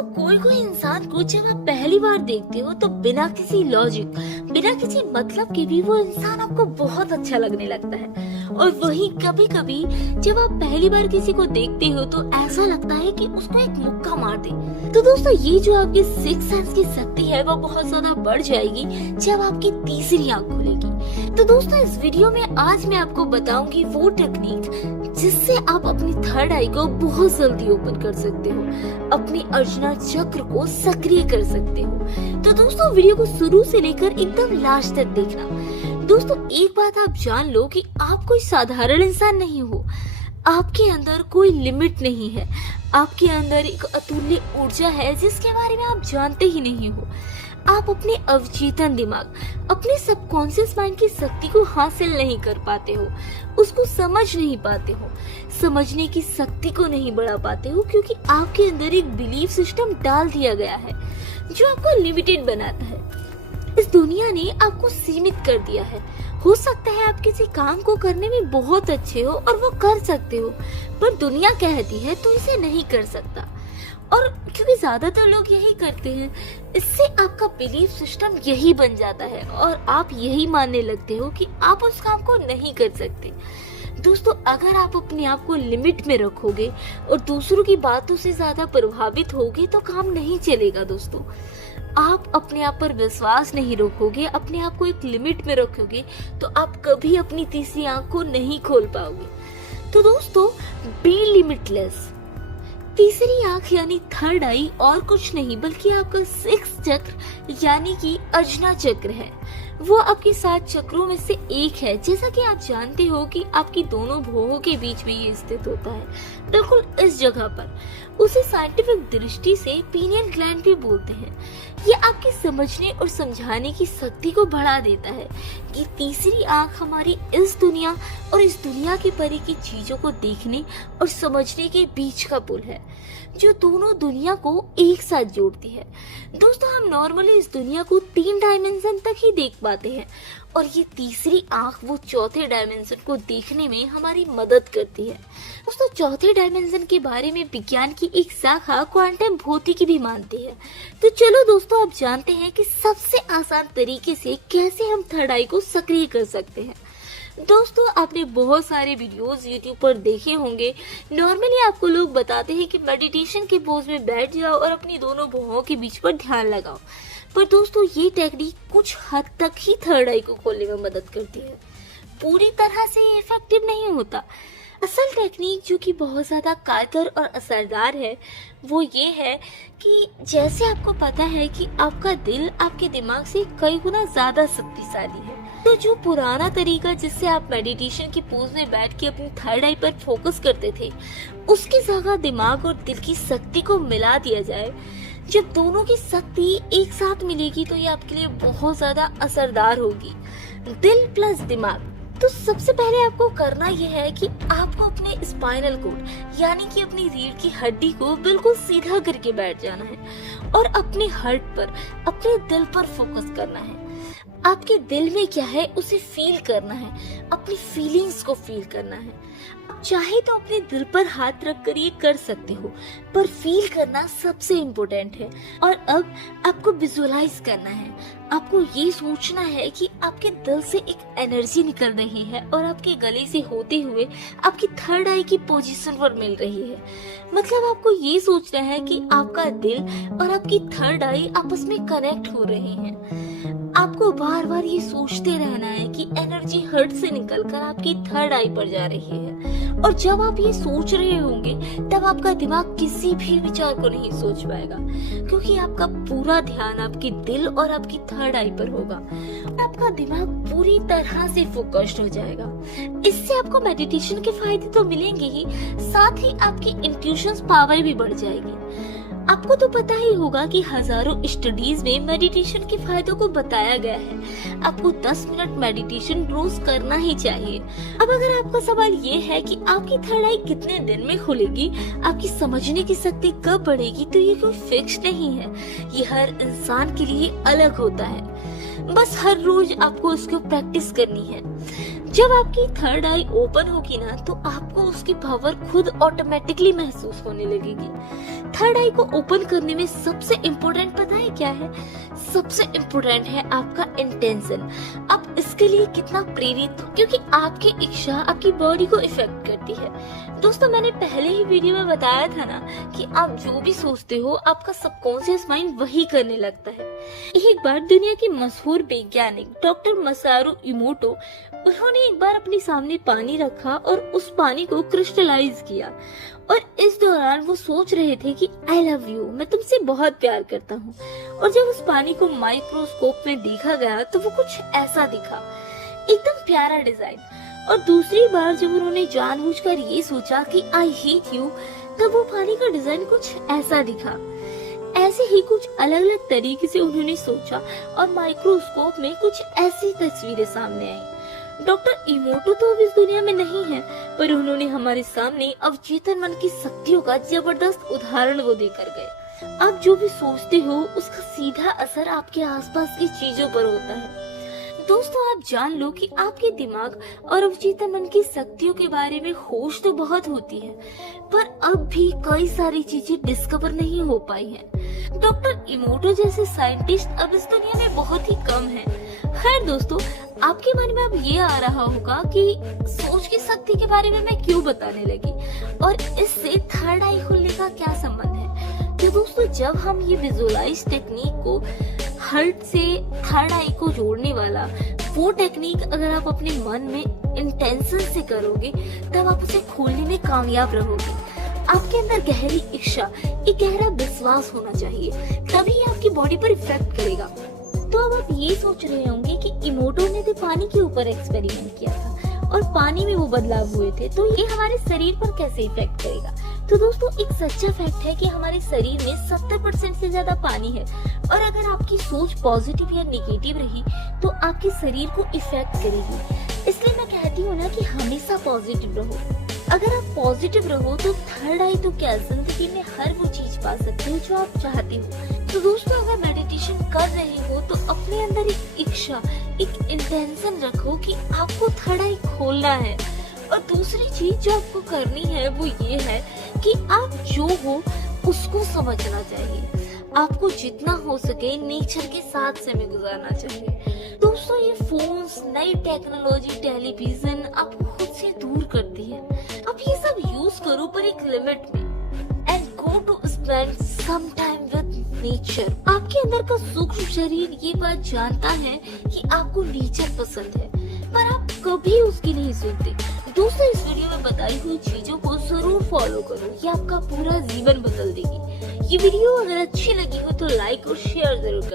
दोस्तों कोई कोई इंसान को जब आप पहली बार देखते हो तो बिना किसी लॉजिक, बिना किसी मतलब के भी वो इंसान आपको बहुत अच्छा लगने लगता है। और वही कभी कभी जब आप पहली बार किसी को देखते हो तो ऐसा लगता है कि उसको एक मुक्का मार दे। तो दोस्तों ये जो आपकी सिक्स सेंस की शक्ति है वो बहुत ज्यादा बढ़ जाएगी जब आपकी तीसरी आंख खुलेगी। तो दोस्तों इस वीडियो में आज मैं आपको बताऊंगी वो टेक्निक जिससे आप अपनी थर्ड आई को बहुत जल्दी ओपन कर सकते हो, अपनी अर्चना चक्र को सक्रिय कर सकते हो। तो दोस्तों वीडियो को शुरू से लेकर एकदम लास्ट तक देखना। दोस्तों एक बात आप जान लो कि आप कोई साधारण इंसान नहीं हो। आपके अंदर कोई लिमिट नहीं है। आपके अंदर एक अतुल्य ऊर्जा है जिसके बारे में आप जानते ही नहीं हो। आप अपने अवचेतन दिमाग, अपने सबकॉन्शियस माइंड की शक्ति को हासिल नहीं कर पाते हो, उसको समझ नहीं पाते हो, समझने की शक्ति को नहीं बढ़ा पाते हो, क्योंकि आपके अंदर एक बिलीफ सिस्टम डाल दिया गया है जो आपको लिमिटेड बनाता है। इस दुनिया ने आपको सीमित कर दिया है। हो सकता है आप किसी काम को करने में बहुत अच्छे हो और वो कर सकते हो, पर दुनिया कहती है तो इसे नहीं कर सकता। और क्योंकि ज्यादातर लोग यही करते हैं, इससे आपका बिलीफ सिस्टम यही बन जाता है और आप यही मानने लगते हो कि आप उस काम को नहीं कर सकते। दोस्तों अगर आप अपने आप को लिमिट में रखोगे और दूसरों की बातों से ज्यादा प्रभावित होगे तो काम नहीं चलेगा। दोस्तों आप अपने आप पर विश्वास नहीं रखोगे, अपने आप को एक लिमिट में रखोगे तो आप कभी अपनी तीसरी आंख को नहीं खोल पाओगे। तो दोस्तों बी लिमिटलेस। तीसरी आंख यानी थर्ड आई और कुछ नहीं बल्कि आपका सिक्स चक्र यानी कि अर्चना चक्र है। वो आपके 7 चक्रों में से एक है। जैसा कि आप जानते हो कि आपकी दोनों भुवों के बीच में ये स्थित होता है, बिल्कुल इस जगह पर। उसे साइंटिफिक दृष्टि से पीनियल ग्लैंड भी बोलते हैं। ये आपकी समझने और समझाने की शक्ति को बढ़ा देता है कि तीसरी आंख हमारी इस दुनिया और इस दुनिया के परे की चीजों को देखने और समझने के बीच का पुल है, जो दोनों दुनिया को एक साथ जोड़ती है। दोस्तों हम नॉर्मली इस दुनिया को 3 डायमेंशन तक ही देख पाते हैं और ये तीसरी आंख वो चौथे डायमेंशन को देखने में हमारी मदद करती है। दोस्तों चौथे डायमेंशन के बारे में विज्ञान की एक शाखा क्वांटम भौतिकी भी मानती है। तो चलो दोस्तों अब जानते हैं कि सबसे आसान तरीके से कैसे हम थर्ड आई को सक्रिय कर सकते हैं। दोस्तों आपने बहुत सारे वीडियोस YouTube पर देखे होंगे। नॉर्मली आपको लोग बताते हैं कि मेडिटेशन के पोज में बैठ जाओ और अपनी दोनों भुवों के बीच पर ध्यान लगाओ, पर दोस्तों ये टेक्निक कुछ हद तक ही थर्ड आई को खोलने में मदद करती है, पूरी तरह से ये इफेक्टिव नहीं होता। असल टेक्निक जो कि बहुत ज़्यादा कारगर और असरदार है वो ये है कि जैसे आपको पता है कि आपका दिल आपके दिमाग से कई गुना ज़्यादा शक्तिशाली है, तो जो पुराना तरीका जिससे आप मेडिटेशन की पोज में बैठ के अपनी थर्ड आई पर फोकस करते थे, उसकी जगह दिमाग और दिल की शक्ति को मिला दिया जाए। जब दोनों की शक्ति एक साथ मिलेगी तो ये आपके लिए बहुत ज़्यादा असरदार होगी। दिल प्लस दिमाग। तो सबसे पहले आपको करना यह है कि आपको अपने स्पाइनल कोड यानी कि अपनी रीढ़ की हड्डी को बिल्कुल सीधा करके बैठ जाना है और अपने हार्ट पर, अपने दिल पर फोकस करना है। आपके दिल में क्या है उसे फील करना है, अपनी फीलिंग्स को फील करना है। आप चाहे तो अपने दिल पर हाथ रखकर ये कर सकते हो, पर फील करना सबसे इम्पोर्टेंट है। और अब आपको विजुअलाइज करना है, आपको ये सोचना है कि आपके दिल से एक एनर्जी निकल रही है और आपके गले से होते हुए आपकी थर्ड आई की पोजीशन पर मिल रही है। मतलब आपको ये सोचना है कि आपका दिल और आपकी थर्ड आई आपस में कनेक्ट हो रहे हैं। आपको बार बार ये सोचते रहना है कि एनर्जी हार्ट से निकलकर आपकी थर्ड आई पर जा रही है। और जब आप ये सोच रहे होंगे तब आपका दिमाग किसी भी विचार को नहीं सोच पाएगा, क्योंकि आपका पूरा ध्यान आपके दिल और आपकी थर्ड आई पर होगा और आपका दिमाग पूरी तरह से फोकस्ड हो जाएगा। इससे आपको मेडिटेशन के फायदे तो मिलेंगे ही, साथ ही आपकी इंट्यूशन पावर भी बढ़ जाएगी। आपको तो पता ही होगा कि हजारों स्टडीज में मेडिटेशन के फायदों को बताया गया है। आपको 10 मिनट मेडिटेशन रोज करना ही चाहिए। अब अगर आपका सवाल ये है कि आपकी थर्ड आई कितने दिन में खुलेगी, आपकी समझने की शक्ति कब बढ़ेगी, तो ये कोई फिक्स नहीं है। ये हर इंसान के लिए अलग होता है। बस हर रोज आपको उसको प्रैक्टिस करनी है। जब आपकी थर्ड आई ओपन होगी ना तो आपको उसकी पावर खुद ऑटोमेटिकली महसूस होने लगेगी। थर्ड आई को ओपन करने में सबसे इम्पोर्टेंट पता है क्या है? सबसे इम्पोर्टेंट है आपका इंटेंशन। आप इसके लिए कितना प्रेरित हो, क्योंकि आपकी इच्छा आपकी बॉडी को इफेक्ट करती है। दोस्तों, मैंने पहले ही वीडियो में बताया था ना कि आप जो भी सोचते हो आपका सबकॉन्शियस माइंड वही करने लगता है। एक बार दुनिया की मशहूर वैज्ञानिक डॉक्टर मसारू इमोटो, उन्होंने एक बार अपने सामने पानी रखा और उस पानी को क्रिस्टलाइज किया, और इस दौरान वो सोच रहे थे कि आई लव यू, मैं तुमसे बहुत प्यार करता हूँ। और जब उस पानी को माइक्रोस्कोप में देखा गया तो वो कुछ ऐसा दिखा, एकदम प्यारा डिजाइन। और दूसरी बार जब उन्होंने जानबूझकर ये सोचा कि आई हेट यू, तब वो पानी का डिजाइन कुछ ऐसा दिखा। ऐसे ही कुछ अलग अलग तरीके से उन्होंने सोचा और माइक्रोस्कोप में कुछ ऐसी तस्वीरें सामने आई। डॉक्टर इमोटो तो अब इस दुनिया में नहीं है, पर उन्होंने हमारे सामने अवचेतन मन की शक्तियों का जबरदस्त उदाहरण वो देकर गए। आप जो भी सोचते हो उसका सीधा असर आपके आसपास की चीजों पर होता है। दोस्तों, आप जान लो कि आपके दिमाग और अवचेतन मन की शक्तियों के बारे में होश तो बहुत होती है, पर अब भी कई सारी चीजें डिस्कवर नहीं हो पाई हैं। डॉक्टर इमोटो जैसे साइंटिस्ट अब इस दुनिया में बहुत ही कम हैं। खैर दोस्तों, आपके मन में अब ये आ रहा होगा कि सोच की शक्ति के बारे में मैं क्यों बताने लगी और इससे थर्ड आई खुलने का क्या संबंध है। तो दोस्तों, जब हम ये विजुअलाइज टेक्निक को हार्ट से थर्ड आई को जोड़ने वाला वो टेक्निक अगर आप अपने मन में इंटेंशन से करोगे, तब आप उसे खोलने में कामयाब रहोगे। आपके अंदर गहरी इच्छा, एक गहरा विश्वास होना चाहिए, तभी आपकी बॉडी पर इफेक्ट करेगा। तो अब आप ये सोच रहे होंगे कि इमोटो ने तो पानी के ऊपर एक्सपेरिमेंट किया था और पानी में वो बदलाव हुए थे, तो ये हमारे शरीर पर कैसे इफेक्ट करेगा। तो दोस्तों, एक सच्चा फैक्ट है कि हमारे शरीर में 70% से ज्यादा पानी है, और अगर आपकी सोच पॉजिटिव या नेगेटिव रही तो आपके शरीर को इफेक्ट करेगी। इसलिए मैं कहती हूँ ना कि हमेशा पॉजिटिव रहो। अगर आप पॉजिटिव रहो तो थर्ड आई तो क्या, जिंदगी में हर वो चीज पा सकते हो जो आप चाहते हो। तो दोस्तों, अगर मेडिटेशन कर रहे हो तो अपने अंदर एक इच्छा, एक इंटेंशन रखो कि आपको थर्ड आई खोलना है। और दूसरी चीज जो आपको करनी है वो ये है कि आप जो हो उसको समझना चाहिए। आपको जितना हो सके नेचर के साथ समय गुजारना चाहिए। दोस्तों, ये फोन्स, नई टेक्नोलॉजी, टेलीविजन आपको खुद से दूर करती है। आप ये सब यूज करो पर एक लिमिट में, and go to spend some time with nature. आपके अंदर का सूक्ष्म शरीर ये बात जानता है कि आपको नेचर पसंद है, पर आप कभी उसकी नहीं सुनते। दोस्तों, इस वीडियो में बताई हुई चीजों को जरूर फॉलो करो, ये आपका पूरा जीवन बदल देगी। ये वीडियो अगर अच्छी लगी हो तो लाइक और शेयर जरूर करें।